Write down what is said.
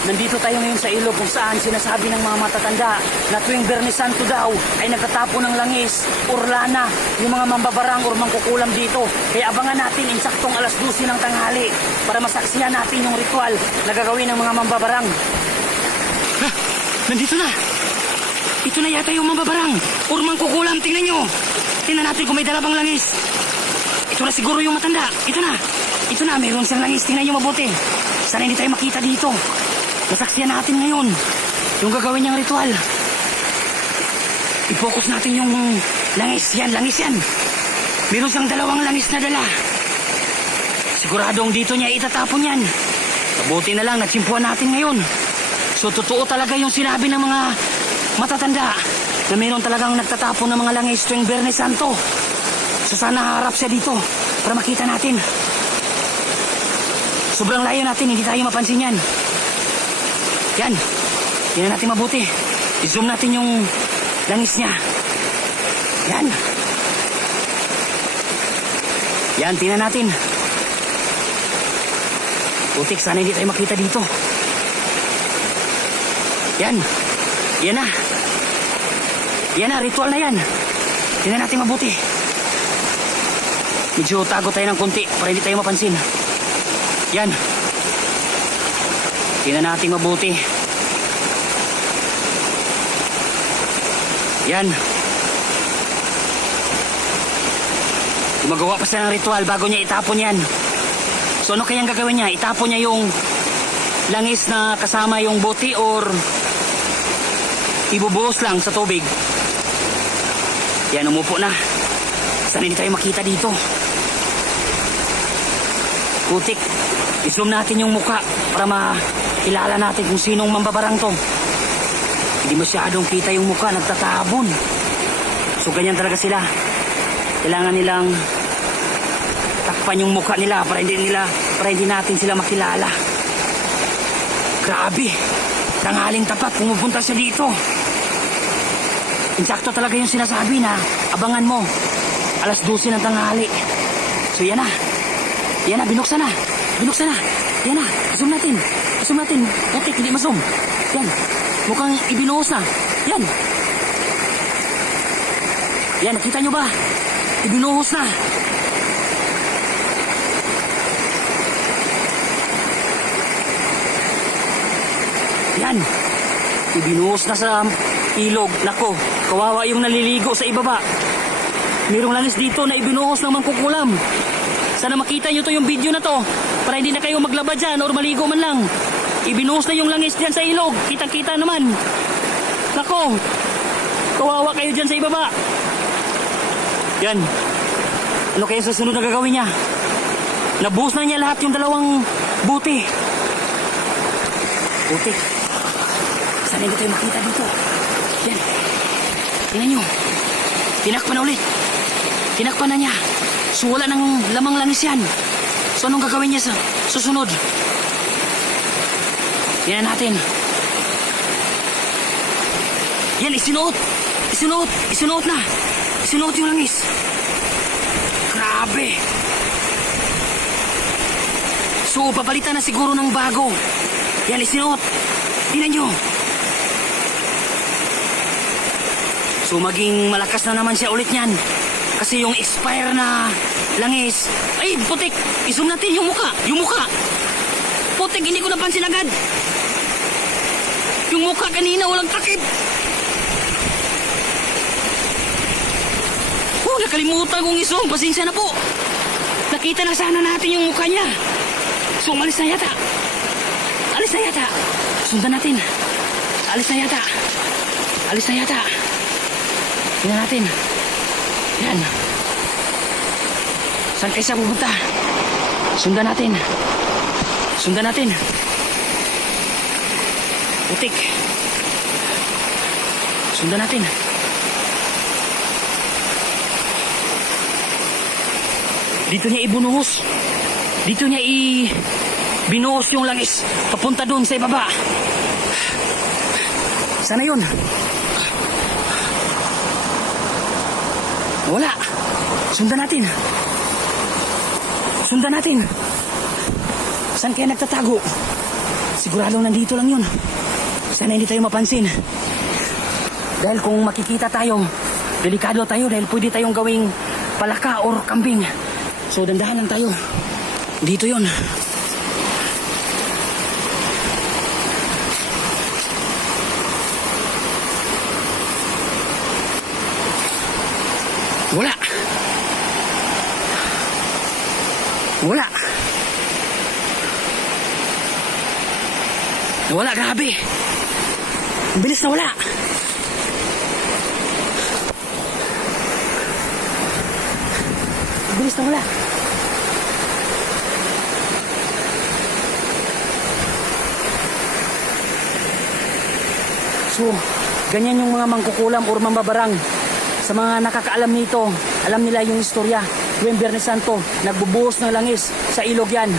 Nandito tayo ngayon sa ilog kung saan sinasabi ng mga matatanda na tuwing Biyernes Santo daw ay nagtatapon ng langis, urlana, yung mga mambabarang or mangkukulam dito. Kaya abangan natin insaktong alas 12 ng tanghali para masaksihan natin yung ritual na gagawin ng mga mambabarang. Ha! Nandito na! Ito na yata yung mambabarang or mangkukulam. Tingnan nyo! Tingnan natin kung may dalabang langis. Ito na siguro yung matanda. Ito na! Ito na, mayroon siyang langis. Tingnan nyo mabuti. Sana hindi tayo makita dito. Masaksiyan natin ngayon yung gagawin niyang ritual. I-focus natin yung langis. Yan, langis yan. Meron siyang dalawang langis na dala. Siguradong dito niya itatapon yan. Mabuti na lang, natsimpuan natin ngayon. So, totoo talaga yung sinabi ng mga matatanda na meron talagang nagtatapon ng mga langis tuwing Biyernes Santo. So, sana harap siya dito para makita natin. Sobrang layo natin, hindi tayo mapansin yan. Yan. Tingnan natin mabuti. I-zoom natin yung langis niya. Yan. Yan, tingnan natin. Putik, sana hindi tayo makita dito. Yan. Yan na. Yan na, ritual na yan. Tingnan natin mabuti. Medyo tago tayo ng konti para hindi tayo mapansin. Yan. Tingnan natin mabuti. Yan. Gumagawa pa siya ng ritual bago niya itapon yan. So ano kayang gagawin niya? Itapon niya yung langis na kasama yung bote or ibubuhos lang sa tubig. Yan, umupo na. Sana hindi tayo makita dito. Putik. I-zoom natin yung muka para makilala natin kung sinong mambabarang to. Hindi masyadong kita yung muka, nagtatabon. So ganyan talaga sila. Kailangan nilang takpan yung muka nila para hindi natin sila makilala. Grabe. Tanghaling tapat, pumupunta siya dito. Insakto talaga yung sinasabi na abangan mo. Alas 12 ng tanghali. So yan na. Yan na, binuksan na. Binuksan na. Yan na. Zoom natin. Zoom natin. Putik, hindi ma-zoom. Yan. Mukhang ibinuhos na. Yan. Yan, nakita nyo ba? Ibinuhos na. Yan. Ibinuhos na sa ilog. Nako, kawawa yung naliligo sa ibaba. Mayroong langis dito na ibinuhos ng mangkukulam. Sana makita nyo to yung video na to para hindi na kayo maglaba dyan or maligo man lang. Ibinuhos na yung langis dyan sa ilog. Kitang-kita naman. Nako, kawawa kayo dyan sa ibaba. Yan. Ano kaya sa sunod na gagawin niya? Nabuhos na niya lahat yung dalawang buti. Buti. Sana hindi kayo makita dito. Yan. Tingnan nyo. Tinakpan na ulit. Tinakpan na niya. So wala nang lamang langis yan. So anong gagawin niya sa susunod? Tingnan natin. Yan, isinuot. Isinuot. Isinuot na. Isinuot yung langis. Grabe. So papalitan na siguro ng bago. Yan, isinuot. Tingnan nyo. So maging malakas na naman siya ulit niyan. Kasi yung expire na langis. Ay, putik! I-zoom natin yung muka. Yung muka. Putik, hindi ko napansin agad. Yung muka kanina, walang takip. Oh, nakalimutan kong i-zoom. Pasensya na po. Nakita na sana natin yung muka niya. So, alis na yata. Alis na yata. Sundan natin. Alis na yata. Alis na yata. Tingnan natin. Yan. Saan kayo siya pupunta? Sundan natin. Sundan natin. Putik. Sundan natin. Dito niya ibunuhos. Dito niya binuhos yung langis. Papunta doon sa ibaba. Sana yun. Wala. Sundan natin. Sundan natin. Saan kaya nagtatago? Siguradong nandito lang yun. Sana hindi tayo mapansin. Dahil kung makikita tayo, delikado tayo dahil pwede tayong gawing palaka or kambing. So dandahan lang tayo. Dito yun. Wala. Wala. Wala, grabe. Ang bilis na wala. Ang bilis na wala. So, ganyan yung mga mangkukulam or mambabarang. Sa mga nakakaalam nito, alam nila yung istorya. Tuwing Biyernes Santo, nagbubuhos ng langis sa ilog yan.